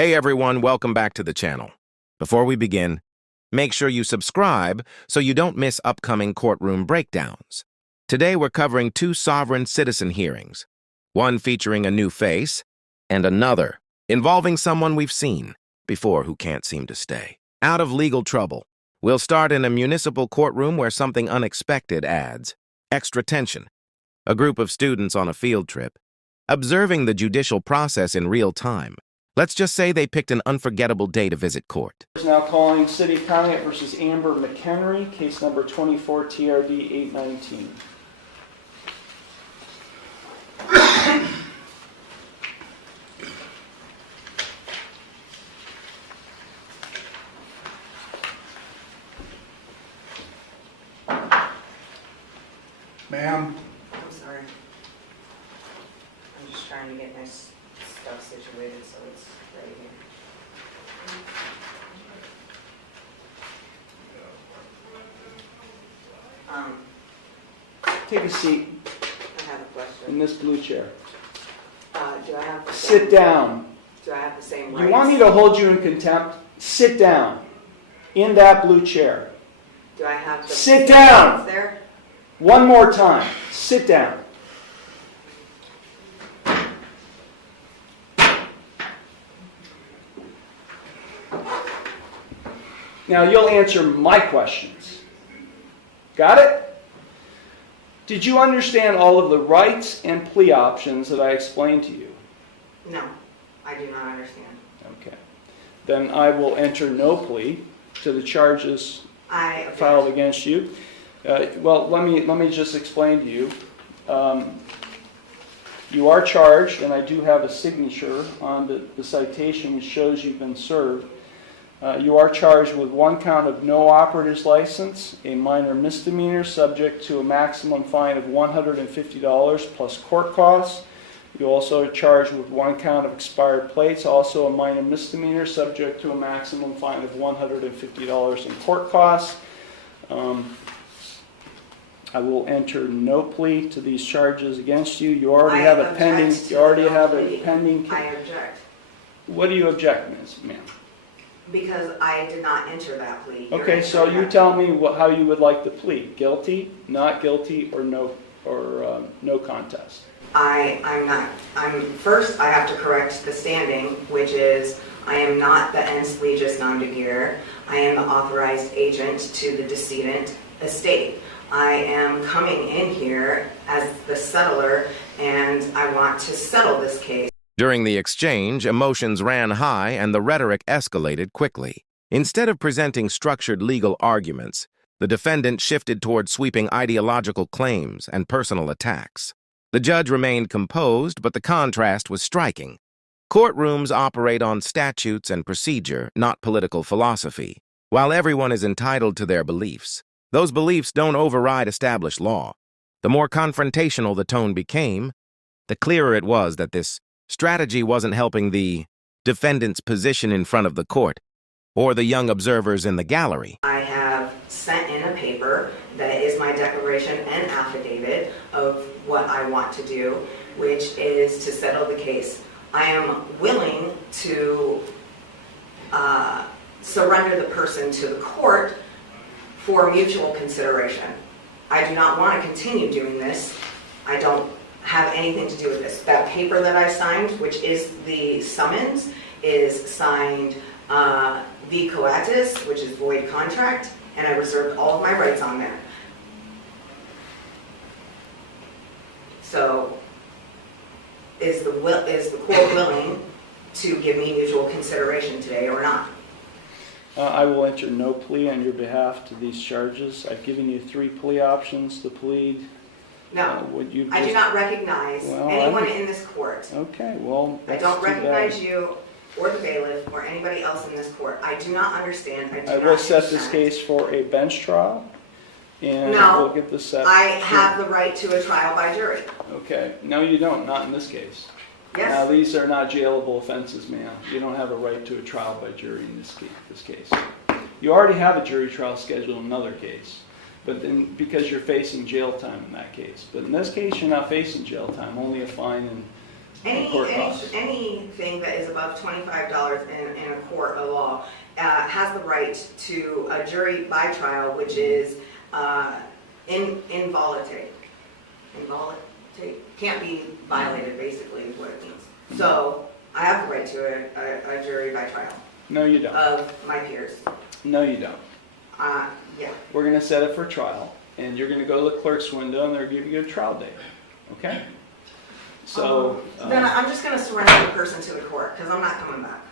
Hey everyone, welcome back to the channel. Before we begin, make sure you subscribe so you don't miss upcoming courtroom breakdowns. Today we're covering two sovereign citizen hearings, one featuring a new face, and another involving someone we've seen before who can't seem to stay out of legal trouble. We'll start in a municipal courtroom where something unexpected adds extra tension. A group of students on a field trip, observing the judicial process in real time. Let's just say they picked an unforgettable day to visit court. Now calling City of Contempt versus Amber McHenry, case number 24 TRD 819. Ma'am, I'm sorry. I'm just trying to get my stuff situated so it's ready here. Take a seat I have a question. in this blue chair. Do I have the Sit same, down. Do I have the same rights? You want me to hold you in contempt? Sit down in that blue chair. Do I have the Sit same down. rights there? One more time. Sit down. Now you'll answer my questions. Got it? Did you understand all of the rights and plea options that I explained to you? No, I do not understand. Okay. Then I will enter no plea to the charges I object. filed against you. Well, let me just explain to you. You are charged, and I do have a signature on the citation which shows you've been served. You are charged with one count of no operator's license, a minor misdemeanor subject to a maximum fine of $150 plus court costs. You also are charged with one count of expired plates, also a minor misdemeanor subject to a maximum fine of $150 in court costs. I will enter no plea to these charges against you. You already have a pending. You already have a pending. I object. What do you object, ma'am? Because I did not enter that plea. You're Okay, so entering you that tell plea. me how you would like the plea: guilty, not guilty, or no contest. First, I have to correct the standing, which is I am not the ens legis non degear. I am the authorized agent to the decedent estate. I am coming in here as the settler, and I want to settle this case. During the exchange, emotions ran high and the rhetoric escalated quickly. Instead of presenting structured legal arguments, the defendant shifted toward sweeping ideological claims and personal attacks. The judge remained composed, but the contrast was striking. Courtrooms operate on statutes and procedure, not political philosophy. While everyone is entitled to their beliefs, those beliefs don't override established law. The more confrontational the tone became, the clearer it was that this strategy wasn't helping the defendant's position in front of the court or the young observers in the gallery. I have sent in a paper that is my declaration and affidavit of what I want to do, which is to settle the case. I am willing to surrender the person to the court for mutual consideration. I do not want to continue doing this. I don't have anything to do with this. That paper that I signed, which is the summons, is signed v coatis, which is void contract, and I reserved all of my rights on there. So, is the court willing to give me mutual consideration today or not? I will enter no plea on your behalf to these charges. I've given you 3 plea options to plead. No, Would you I do not recognize anyone in this court. Okay, well, I that's don't too bad. recognize you or the bailiff or anybody else in this court. I do not understand. I will set this case for a bench trial, and No, we'll get this set. I have the right to a trial by jury. Okay, no you don't, not in this case. Now Yes, these are not jailable offenses, ma'am. You don't have a right to a trial by jury in this case. You already have a jury trial scheduled in another case, but then because you're facing jail time in that case. But in this case, you're not facing jail time, only a fine and Court costs. Anything that is above $25 in a court of law has the right to a jury by trial, which is involuntary. Involuntary can't be violated, basically, is what it means. So I have the right to a jury by trial. No, you don't. Of my peers. No, you don't. Yeah. We're going to set it for trial, and you're going to go to the clerk's window, and they're going to give you a trial date. Okay? So then I'm just going to surrender the person to the court because I'm not coming back.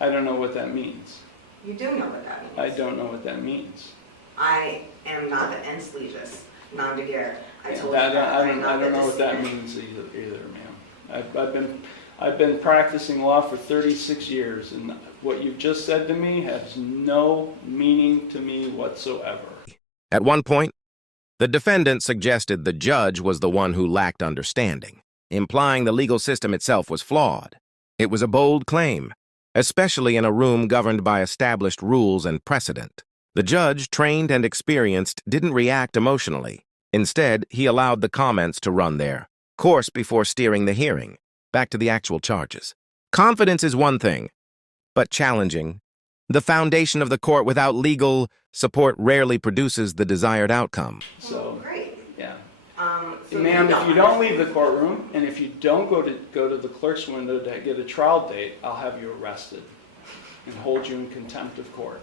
I don't know what that means. You do know what that means. I don't know what that means. I am not the ens legis, non de guerre. I told That, you that. I don't know what that means either, ma'am. I've been practicing law for 36 years, and what you've just said to me has no meaning to me whatsoever. At one point, the defendant suggested the judge was the one who lacked understanding, implying the legal system itself was flawed. It was a bold claim, especially in a room governed by established rules and precedent. The judge, trained and experienced, didn't react emotionally. Instead, he allowed the comments to run their course before steering the hearing. Back to the actual charges. Confidence is one thing, but challenging. The foundation of the court without legal support rarely produces the desired outcome. So great. Yeah. So Ma'am, if you don't leave the courtroom, and if you don't go to the clerk's window to get a trial date, I'll have you arrested and hold you in contempt of court.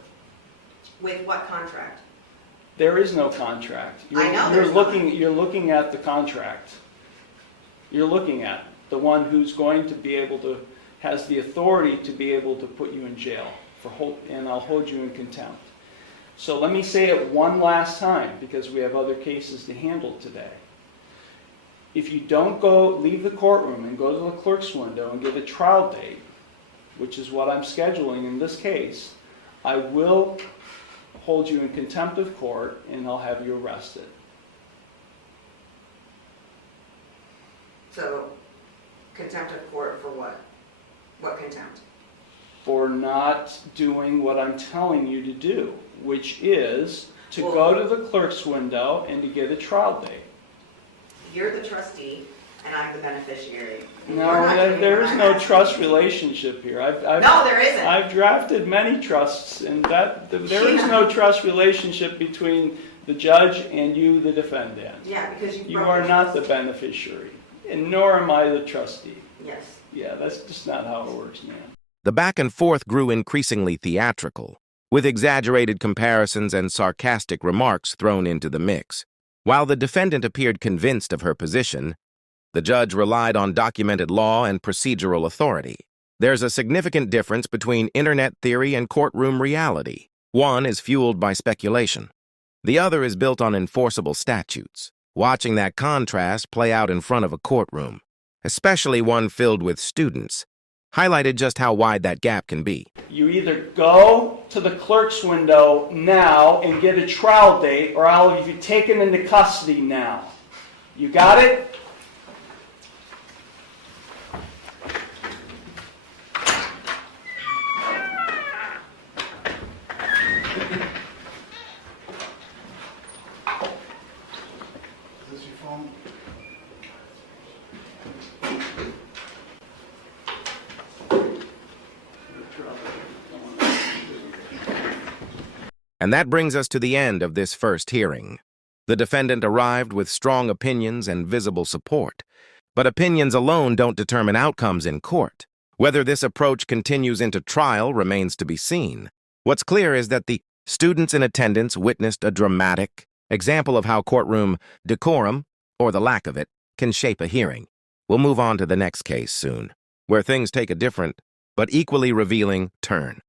With what contract? There is no contract. I know You're looking at the contract. You're looking at the one who's going to be able to, has the authority to be able to put you in jail, and I'll hold you in contempt. So let me say it one last time, because we have other cases to handle today. If you don't leave the courtroom and go to the clerk's window and get a trial date, which is what I'm scheduling in this case, I will hold you in contempt of court and I'll have you arrested. So, contempt of court for what? What contempt? For not doing what I'm telling you to do, which is to go to the clerk's window and to get a trial date. You're the trustee and I'm the beneficiary. No, there is no trust relationship here. No, there isn't. I've drafted many trusts, and there is no trust relationship between the judge and you, the defendant. Yeah, because you are not the beneficiary, and nor am I the trustee. Yes. Yeah, that's just not how it works, man. The back and forth grew increasingly theatrical, with exaggerated comparisons and sarcastic remarks thrown into the mix. While the defendant appeared convinced of her position, the judge relied on documented law and procedural authority. There's a significant difference between internet theory and courtroom reality. One is fueled by speculation. The other is built on enforceable statutes. Watching that contrast play out in front of a courtroom, especially one filled with students, highlighted just how wide that gap can be. You either go to the clerk's window now and get a trial date, or I'll have you taken into custody now. You got it? Is this your phone? And that brings us to the end of this first hearing. The defendant arrived with strong opinions and visible support, but opinions alone don't determine outcomes in court. Whether this approach continues into trial remains to be seen. What's clear is that the students in attendance witnessed a dramatic example of how courtroom decorum, or the lack of it, can shape a hearing. We'll move on to the next case soon, where things take a different, but equally revealing, turn.